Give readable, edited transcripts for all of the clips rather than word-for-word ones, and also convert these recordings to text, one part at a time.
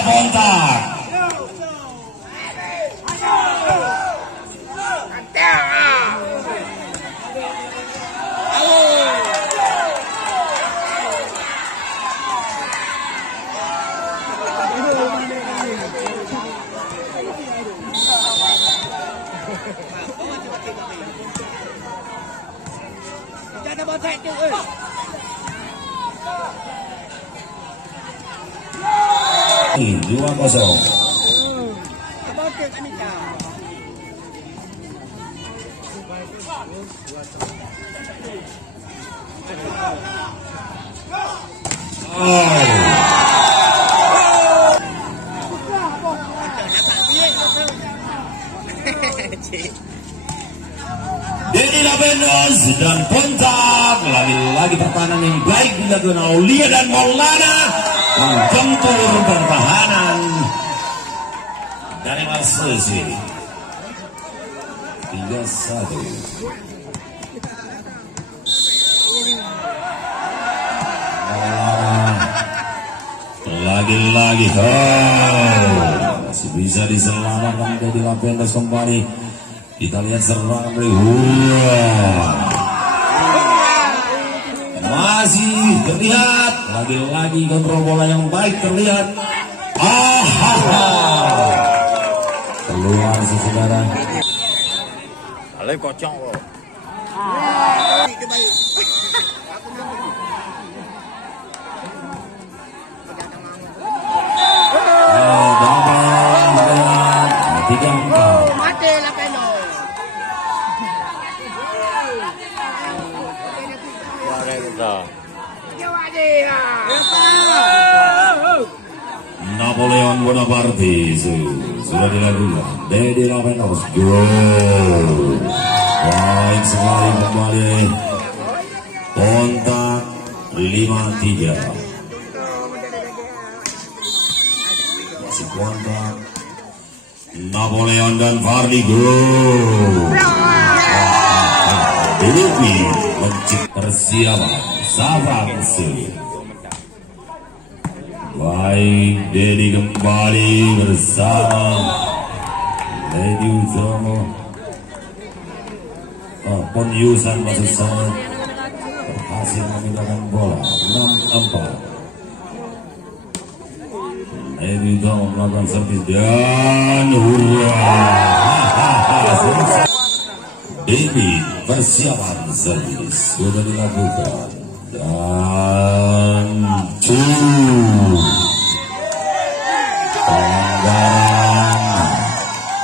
Bontak. Dua kosong. Denny Labendos dan Bontak, lagi-lagi pertahanan yang baik dilakukan Aulia dan Maulana menggempur pertahanan dari Marsesi 3-1. Lagi-lagi masih bisa diselamatkan Denny Labendos kembali. Kita lihat serangan dari masih terlihat lagi-lagi kontrol bola yang baik terlihat. Keluar saudara. Alay kocong kok. Napoleon Bonaparte sudah dilakukan. Denny Labendos gol. Baik sekali kembali. Bontak 5-3. Masih Bontak, Napoleon dan Farli gol. Dewi menciptakan persiapan Savansu. Baik, Denny kembali bersama Lady Uzomo. Ponyusan masuk sana berhasil memindahkan bola 6-4. Lady Uzomo melakukan servis dan Denny persiapan servis sudah dilakukan dan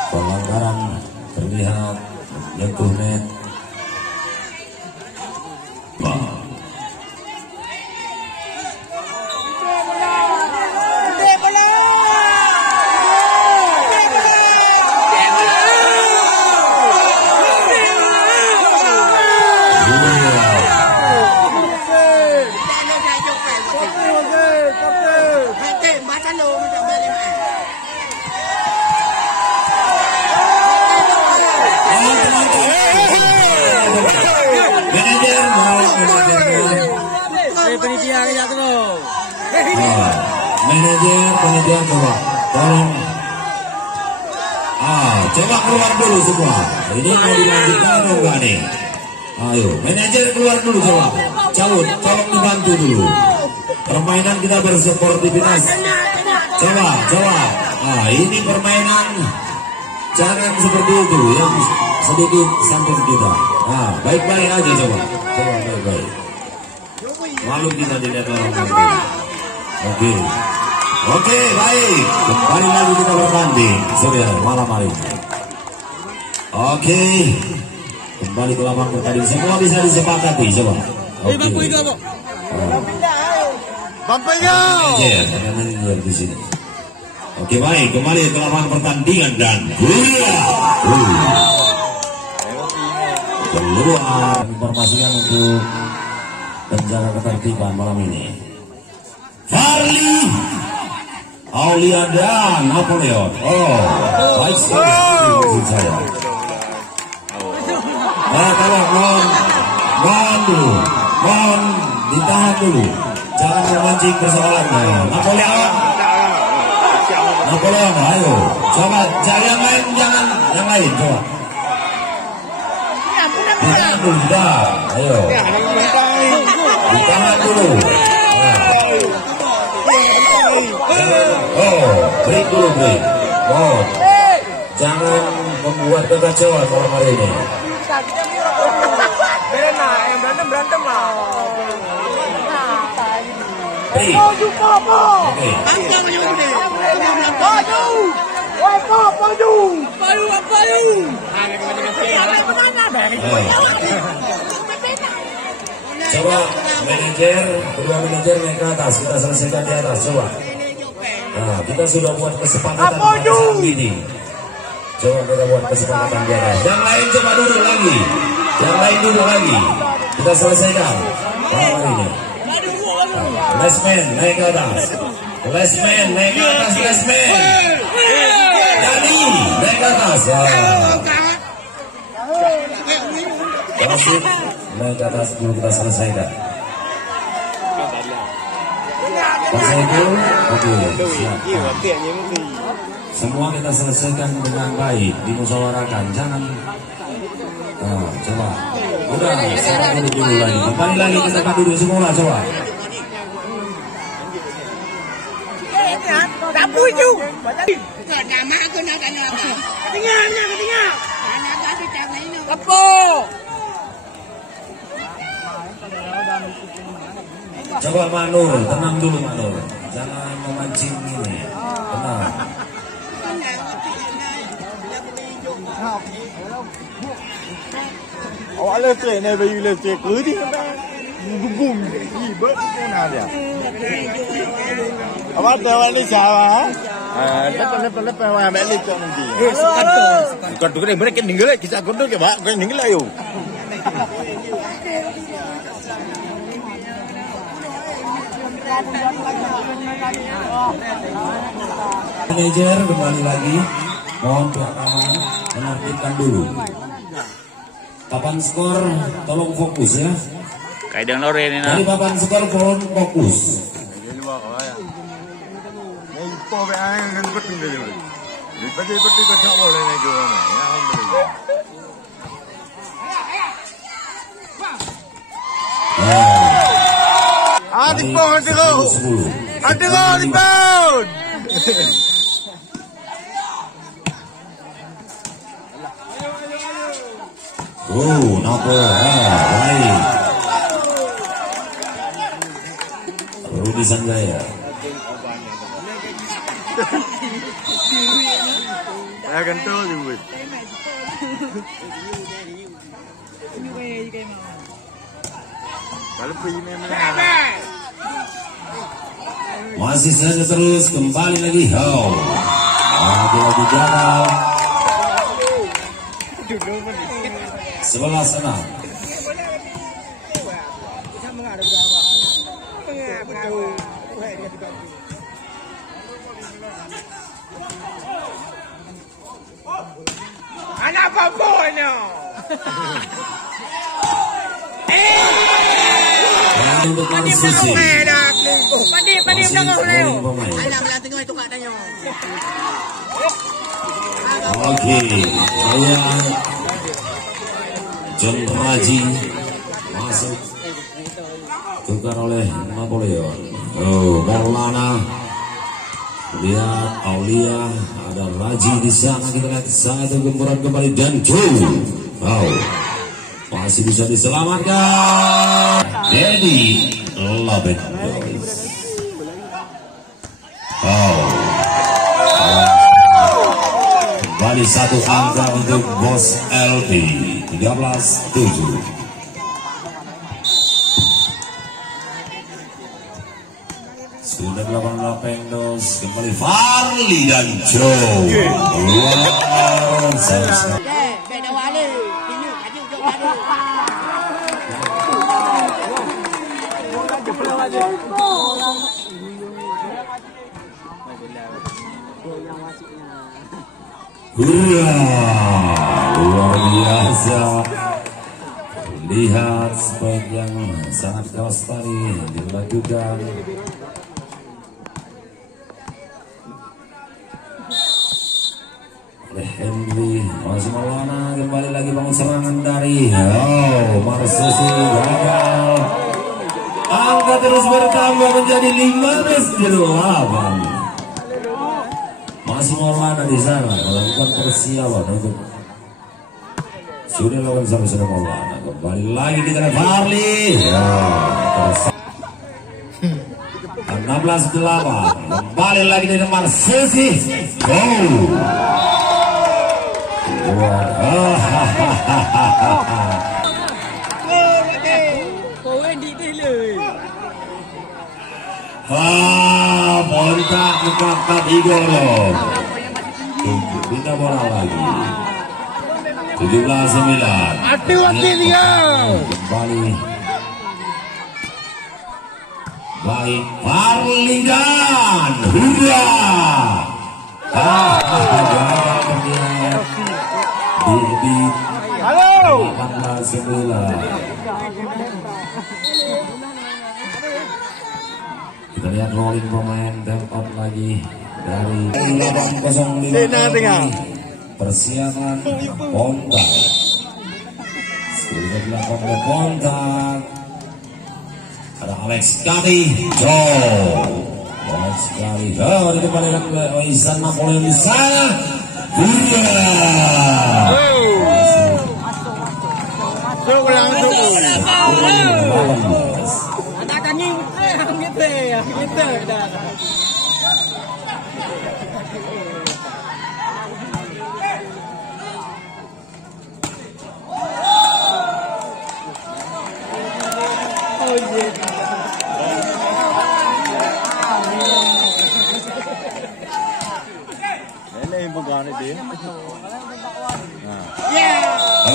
pelanggaran terlihat menyentuh net. Manajer coba tolong coba keluar dulu semua. Ini mau dilanjutkan atau enggak nih? Ayo manajer keluar dulu, coba cabut, tolong dibantu dulu. Permainan kita bersportivitas. Coba ini permainan jangan seperti itu, yang sedikit sampai kita. Baik-baik aja, coba baik-baik. Malu kita dilihat orang lain. Oke, baik. Kembali lagi kita bertanding sore malam hari. Oke, kembali ke lapangan pertandingan. Semua bisa disepakati, coba. Oke. Manajer di sini. Oke, baik. Kembali ke lapangan pertandingan dan keluar informasikan untuk penjaga ketertiban malam ini. Farli, Aulia dan Napoleon. Baik sekali saya. tolong mohon dulu, mohon ditahan dulu, jangan memancing persoalan. Napoleon, ayo, coba cari yang lain, jangan yang lain, coba. Ditahan dulu, dah, ayo. Ditahan dulu. Oh, break dulu, break. Oh, jangan membuat kekacauan malam hari ini. Yang berantem lah. Break. Oke. Coba manajer, kedua manajer naik ke atas, kita selesaikan di atas, coba. Nah, kita sudah buat kesepakatan pada saat ini. Coba kita buat kesepakatan di atas. Yang lain coba duduk lagi. Yang lain duduk lagi. Kita selesaikan malam ini. Last man naik ke atas. Last man naik ke atas. Last man. Jadi naik ke atas. Wasit naik ke atas dulu, kita selesaikan. Itu, oke, siap. Semua kita selesaikan dengan baik, dimusyawarahkan, jangan. Coba, udah, sekarang duduk dulu lagi. Kembali lagi kita akan duduk semula, coba. Coba Manur, tenang dulu Manur, jangan memancing ini, tenang. Awak leceh ni, bayi leceh ke ni? Bum, ribet mana dia? Awak tu awak ni siapa? Lepas awak balik tu nanti. Bukan tu kena mereka ninggal, kita kondo ke bak, kena ninggal ayo. Manajer kembali lagi, mohon pihak keamanan menertibkan dulu. Papan skor tolong fokus ya. Kaidang lore ni Dari papan skor tolong fokus. Napo, baik. Rudi Sanjaya. Akan tahu juga. Masih saja terus kembali lagi. Lagi gagal. 11-6. Anak pembunuh. Susi. Padi belakang leo. Anak belah tengok itu kat tanya. Oke, saya John Raji masuk tukar oleh Napoleon. Maulana, lihat Aulia, ada Raji di sana, kita lihat satu gempuran kembali dan masih bisa diselamatkan. Dedi Lobet. Kembali satu angka untuk Bos LP 13-7. Sudah 88 dos kembali Farli dan Joe. Luar biasa. Lihat spike yang sangat keras tadi dilakukan oleh Henry. Masih Maulana, kembali lagi bangun serangan dari Marsusi gagal. Angka terus bertambah menjadi 15-8. Masih Maulana di sana melakukan persiapan untuk sudah lawan sama sudah Maulana. Kembali lagi di tangan Farli. 16-8. Kembali lagi di nomor Marsusi. Bontak mengangkat Igor. Pindah bola lagi. 17-9. Hati-hati dia. Kembali. Baik Farlidan. Hurra. Di Halo. 18-9. Kita lihat rolling pemain tempat lagi dari 8-0 persiapan kontak. Sudah dilakukan oleh kontak. Ada Alex Kati. Alex Kati. Dikembalikan oleh Isan Napoleon di sana.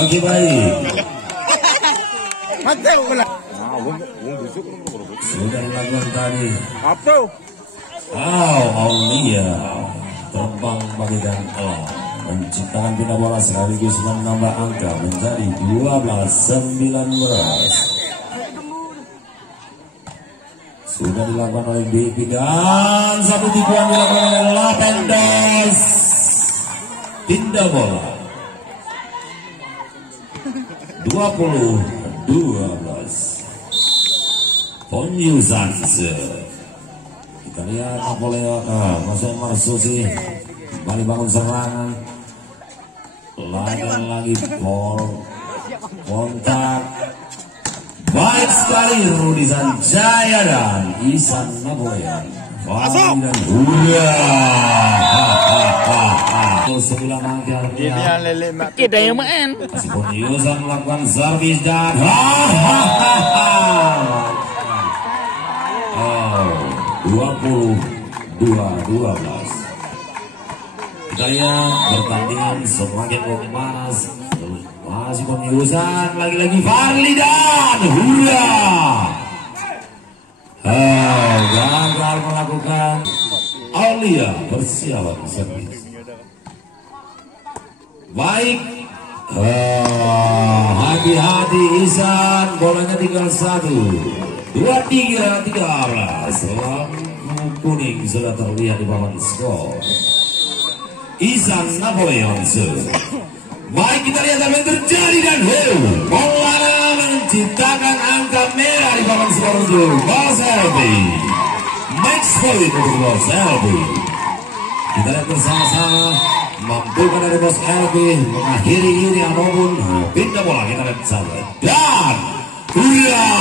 Oke, baik. Sudah dilakukan tadi. Aulia terbang bagikan elang, menciptakan pindah bola sekaligus menambah angka menjadi 12-19. Sudah dilakukan oleh BP dan satu tipuan dilakukan oleh Lapendos. Pindah bola 20-12. Ponyusan. Kita lihat Napoleon masuk Marsusi kembali bangun serangan. Lagi kontak. Baik sekali Rudi Sanjaya dan Isan Napoleon. Masuk dan sembilan angka Kita yang main. Ponyusan melakukan servis dan 20-12. Kita lihat pertandingan semakin memanas. Masih Ponyusan, lagi-lagi Farlidan. Hurra. Gagal melakukan. Aulia bersiapan servis. Baik. Hati-hati Isan, bolanya tinggal 1. 23-13. Lampu kuning sudah terlihat di papan skor. Isan Napoleon. Baik, kita lihat apa yang terjadi dan Maulana menciptakan angka merah di papan skor untuk Bos Elvi. Max point untuk Bos Elvi. Kita lihat bersama-sama. Mampukan dari Bos Elvi mengakhiri ini ataupun pindah bola. Kita lihat bersama dan hurra.